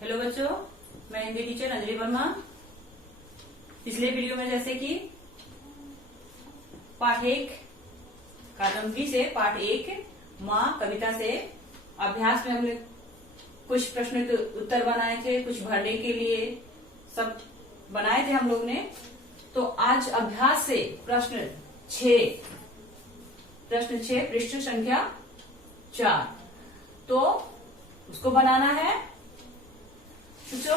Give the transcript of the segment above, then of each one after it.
Hello बच्चों, मैं Hindi teacher Anjali Verma. पिछले वीडियो में जैसे कि पाठ 1 कादम्बरी से पाठ 1 माँ कविता से अभ्यास में हमने कुछ प्रश्न के उत्तर बनाए थे, कुछ भरने के लिए सब बनाए थे हम लोग ने। तो आज अभ्यास से प्रश्न 6 पृष्ठ संख्या 4 तो उसको बनाना है। बच्चों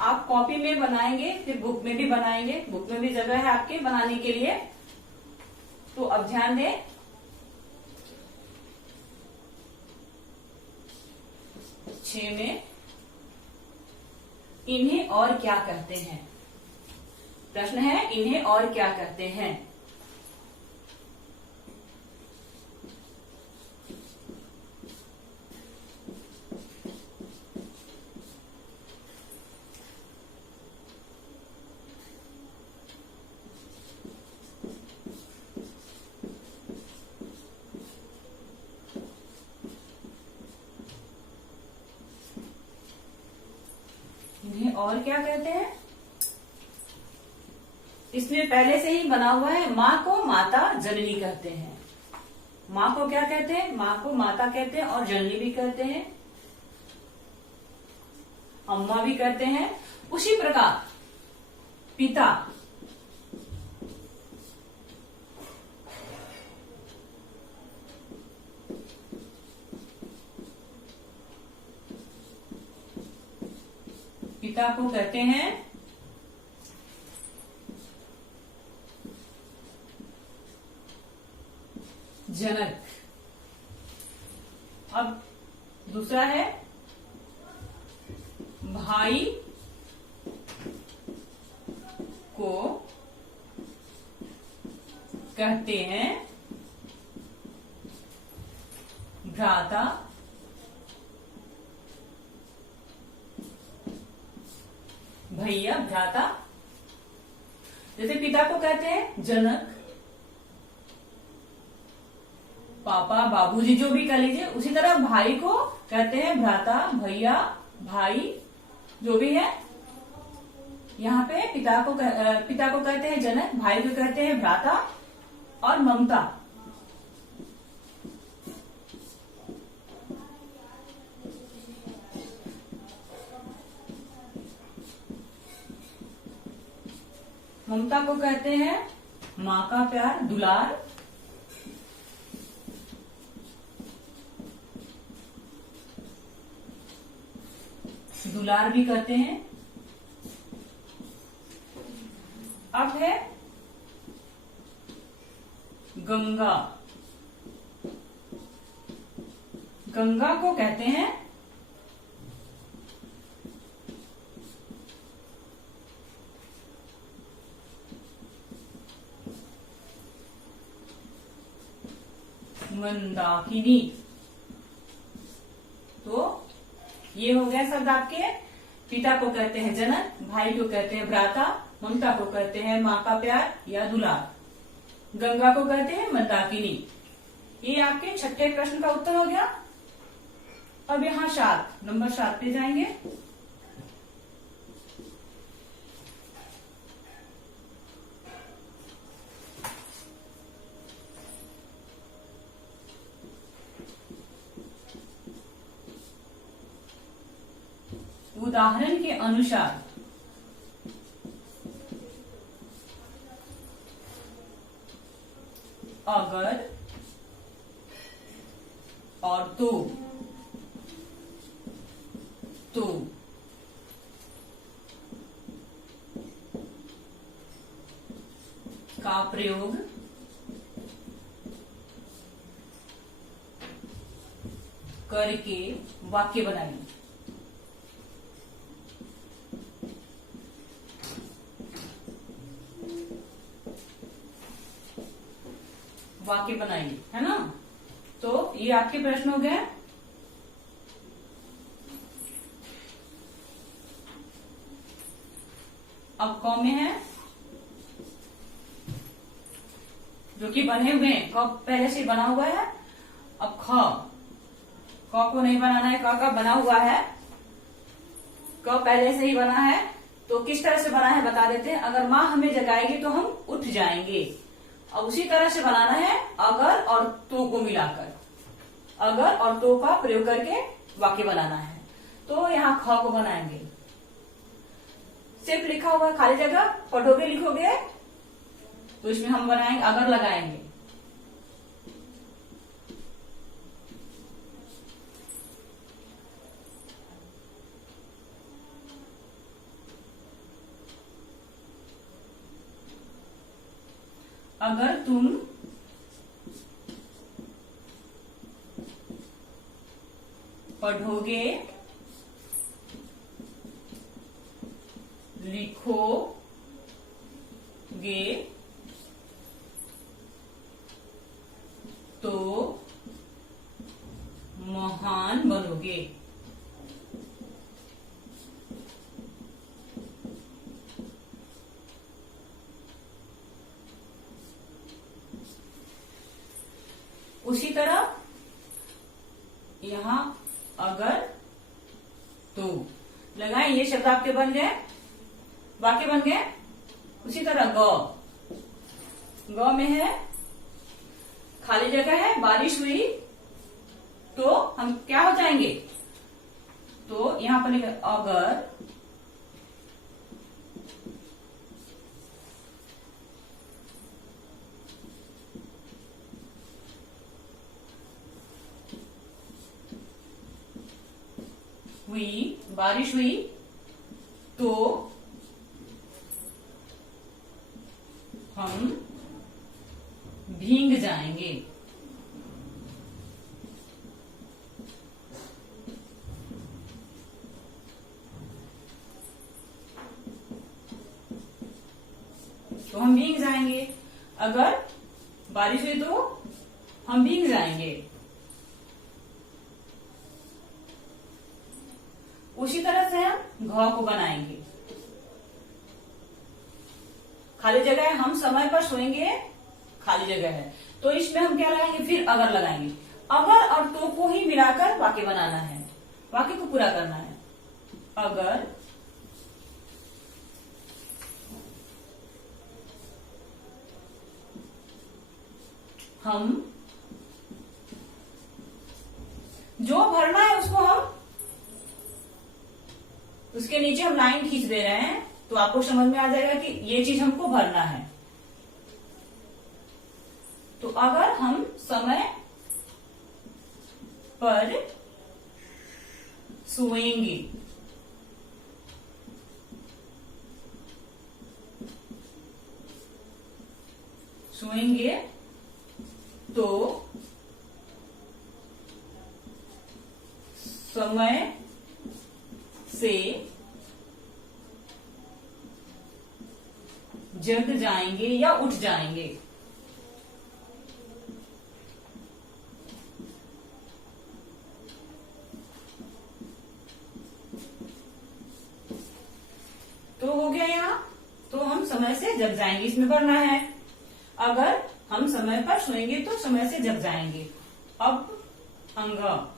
आप कॉपी में बनाएंगे, फिर बुक में भी बनाएंगे। बुक में भी जगह है आपके बनाने के लिए, तो अब ध्यान दें। छह में इन्हें और क्या कहते हैं, प्रश्न है इन्हें और क्या कहते हैं। इन्हें और क्या कहते हैं, इसमें पहले से ही बना हुआ है। माँ को माता जननी कहते हैं। माँ को क्या कहते हैं? माँ को माता कहते हैं और जननी भी कहते हैं, अम्मा भी कहते हैं। उसी प्रकार पिता पिता को कहते हैं जनक। अब दूसरा है भाई को कहते हैं भ्राता। भैया भ्राता। जैसे पिता को कहते हैं जनक, पापा बाबूजी जो भी कह लीजिए, उसी तरह भाई को कहते हैं भ्राता, भैया, भाई जो भी है। यहाँ पे पिता को कहते हैं जनक, भाई को कहते हैं भ्राता और ममता। ममता को कहते हैं माँ का प्यार, दुलार। दुलार भी कहते हैं। अब है गंगा। गंगा को कहते हैं मंदाकिनी। तो ये हो गया शब्द आपके। पिता को कहते हैं जनक, भाई को कहते हैं भ्राता, ममता को कहते हैं माँ का प्यार या दुलार, गंगा को कहते हैं मंदाकिनी। ये आपके छठे प्रश्न का उत्तर हो गया। अब यहाँ नंबर 7 पे जाएंगे। उदाहरण के अनुसार अगर और तो का प्रयोग करके वाक्य बनाइए। वाक्य बनाइए, है ना। तो ये आपके प्रश्न हो गए। अब क में है जो कि बने हुए हैं, क पहले से बना हुआ है। अब ख को नहीं बनाना है, क का बना हुआ है। क पहले से ही बना है, तो किस तरह से बना है बता देते हैं। अगर माँ हमें जगाएगी तो हम उठ जाएंगे। अब उसी तरह से बनाना है अगर और तो को मिलाकर, अगर और तो का प्रयोग करके वाक्य बनाना है। तो यहाँ ख को बनाएंगे, सिर्फ लिखा हुआ खाली जगह पढ़ोगे लिखोगे, तो इसमें हम बनाएंगे अगर लगाएंगे। अगर तुम पढ़ोगे लिखोगे तो महान बनोगे। उसी तरह यहाँ अगर तो लगाए, ये शब्द आपके बन गए, वाक्य बन गए। उसी तरह ग में है खाली जगह है, बारिश हुई तो हम क्या हो जाएंगे, तो यहां पर लिखा अगर हुई, बारिश हुई तो हम भीग जाएंगे। तो हम भीग जाएंगे, अगर बारिश हुई तो हम भीग जाएंगे। उसी तरह से हम घ को बनाएंगे, खाली जगह है, हम समय पर सोएंगे, खाली जगह है, तो इसमें हम क्या लगाएंगे, फिर अगर लगाएंगे। अगर और तो को ही मिलाकर वाक्य बनाना है, वाक्य को पूरा करना है। अगर हम, जो भरना है उसको हम उसके नीचे हम लाइन खींच दे रहे हैं, तो आपको समझ में आ जाएगा कि ये चीज हमको भरना है। तो अगर हम समय पर सोएंगे, सोएंगे तो समय से जग जाएंगे या उठ जाएंगे। तो हो गया यहाँ, तो हम समय से जग जाएंगे, इसमें भरना है। अगर हम समय पर सोएंगे तो समय से जग जाएंगे। अब अंग,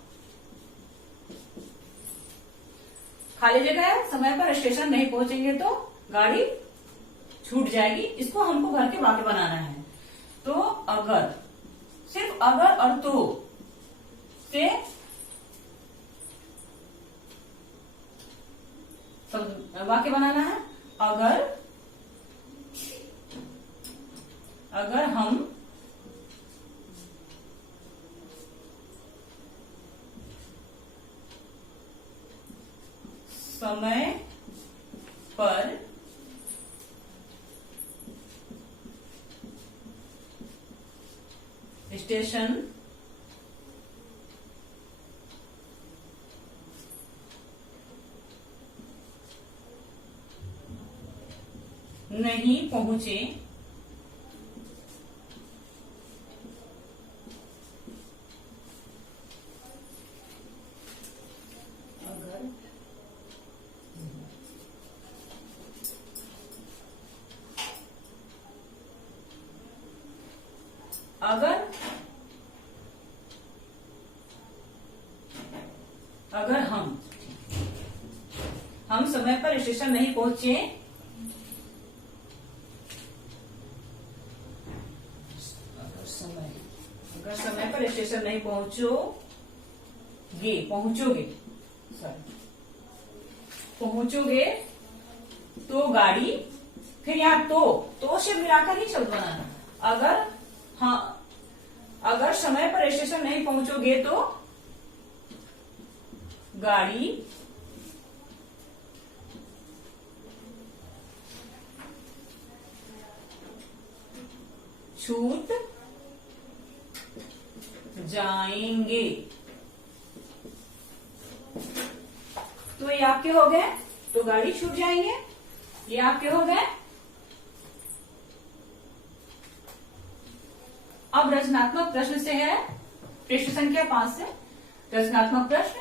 खाली जगह है, समय पर स्टेशन नहीं पहुंचेंगे तो गाड़ी छूट जाएगी, इसको हमको भर के वाक्य बनाना है। तो अगर, सिर्फ अगर और तो से सब वाक्य बनाना है। अगर हम समय पर स्टेशन नहीं पहुंचे अगर हम हम समय पर स्टेशन नहीं पहुंचे, अगर समय पर स्टेशन नहीं पहुंचोगे तो गाड़ी, फिर यहाँ तो से मिलाकर ही शब्द बनाना। अगर समय पर स्टेशन नहीं पहुंचोगे तो गाड़ी छूट जाएंगे। तो ये आपके हो गए, तो गाड़ी छूट जाएंगे, ये आपके हो गए। अब रचनात्मक प्रश्न से है, पृष्ठ संख्या 5 से रचनात्मक प्रश्न,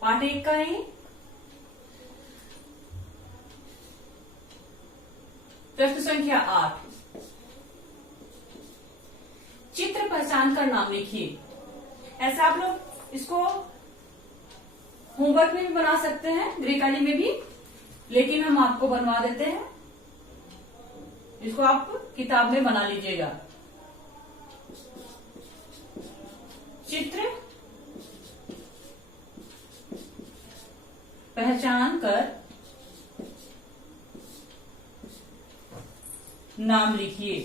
पाठ 1 का है। प्रश्न संख्या 8, चित्र पहचान कर नाम लिखिए। ऐसा आप लोग इसको होमवर्क में भी बना सकते हैं, गृहकाली में भी, लेकिन हम आपको बनवा देते हैं। इसको आप किताब में बना लीजिएगा। चित्र पहचान कर नाम लिखिए।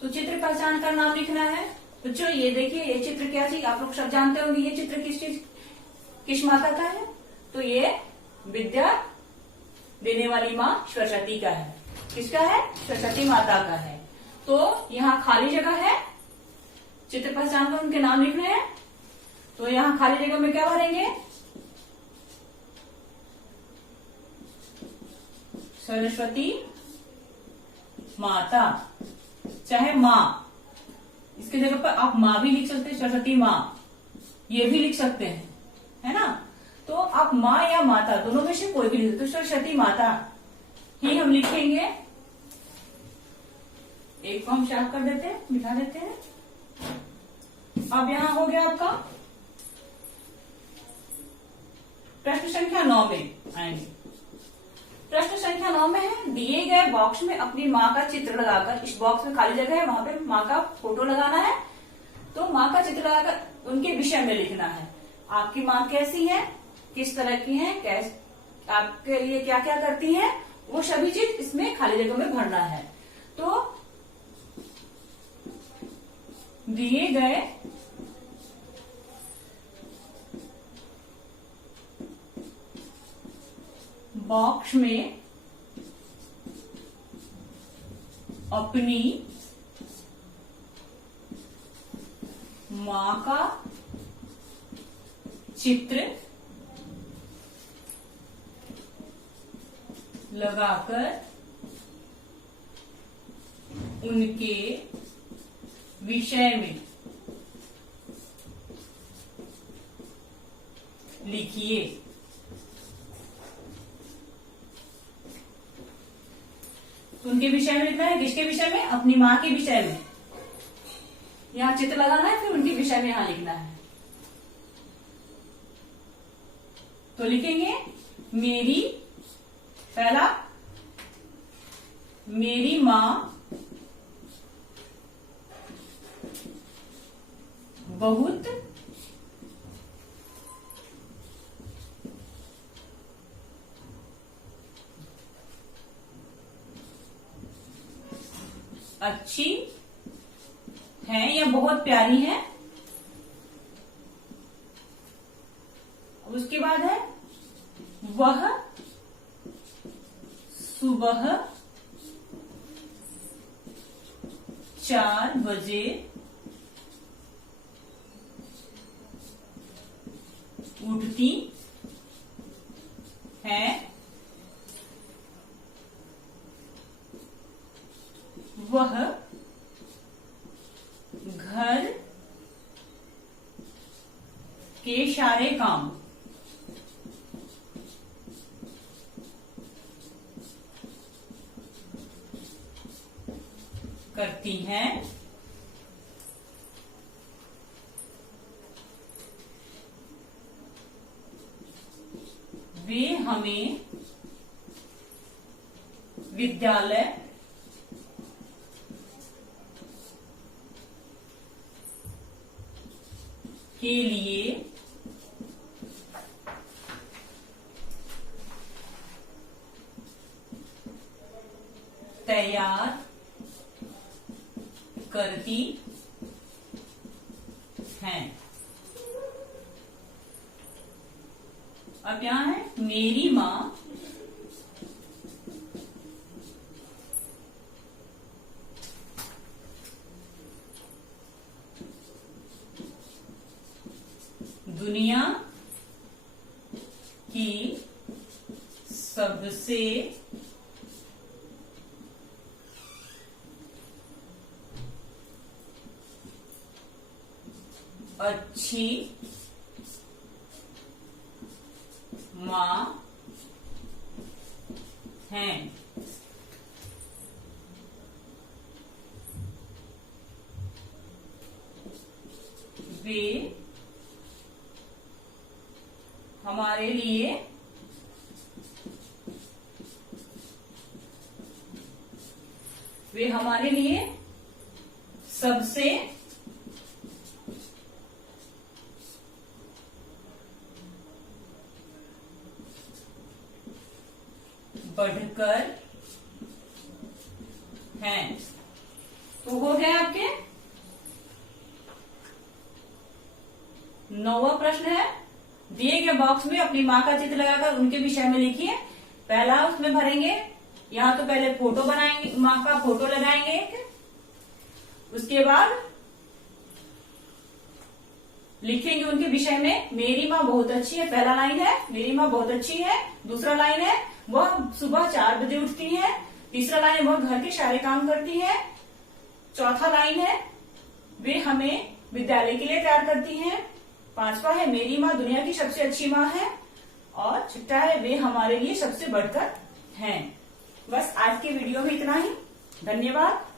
तो चित्र पहचान कर नाम लिखना है। बच्चों ये देखिए, ये चित्र क्या चीज, आप लोग सब जानते होंगे ये चित्र किस माता का है। तो ये विद्या देने वाली माँ सरस्वती का है। किसका है? सरस्वती माता का है। तो यहाँ खाली जगह है, चित्र पहचान कर उनके नाम लिखने हैं। तो यहाँ खाली जगह में क्या भरेंगे? सरस्वती माता, चाहे माँ, इसके जगह पर आप माँ भी लिख सकते हैं, सरस्वती माँ ये भी लिख सकते हैं, है ना। तो आप माँ या माता दोनों में से कोई भी लिख, तो सरस्वती माता ही हम लिखेंगे। एक को हम साफ कर देते हैं, मिटा देते हैं। अब यहां हो गया आपका प्रश्न संख्या 9 में आएंगे। प्रश्न संख्या 9 में है, दिए गए बॉक्स में अपनी माँ का चित्र लगाकर, इस बॉक्स में खाली जगह है, वहां पे माँ का फोटो लगाना है। तो माँ का चित्र लगाकर उनके विषय में लिखना है। आपकी माँ कैसी है, किस तरह की है, कैसे आपके लिए क्या क्या करती है, वो सभी चीज इसमें खाली जगह में भरना है। तो दिए गए बॉक्स में अपनी माँ का चित्र लगाकर उनके विषय में लिखिए। तो उनके विषय में लिखना है, किसके विषय में? अपनी माँ के विषय में। यहाँ चित्र लगाना है, फिर उनके विषय में यहाँ लिखना है। तो लिखेंगे मेरी, पहला मेरी माँ बहुत अच्छी है या बहुत प्यारी है। उसके बाद है वह सुबह 4 बजे उठती है। वह घर के सारे काम करती हैं। वे हमें विद्यालय के लिए तैयार करती हैं। अब यहां है मेरी माँ दुनिया की सबसे अच्छी माँ हैं। वे हमारे लिए सबसे बढ़कर हैं। तो हो गया आपके 9वां प्रश्न है। दिए गए बॉक्स में अपनी माँ का चित्र लगाकर उनके विषय में लिखिए। पहला उसमें भरेंगे, यहाँ तो पहले फोटो बनाएंगे, माँ का फोटो लगाएंगे एक। उसके बाद लिखेंगे उनके विषय में मेरी माँ बहुत अच्छी है। पहला लाइन है मेरी माँ बहुत अच्छी है। दूसरा लाइन है वह सुबह 4 बजे उठती है। तीसरा लाइन है वह घर के सारे काम करती है। चौथा लाइन है वे हमें विद्यालय के लिए तैयार करती हैं। 5वां है मेरी माँ दुनिया की सबसे अच्छी माँ है। और 6ठा है वे हमारे लिए सबसे बढ़कर हैं। बस आज के वीडियो में इतना ही। धन्यवाद।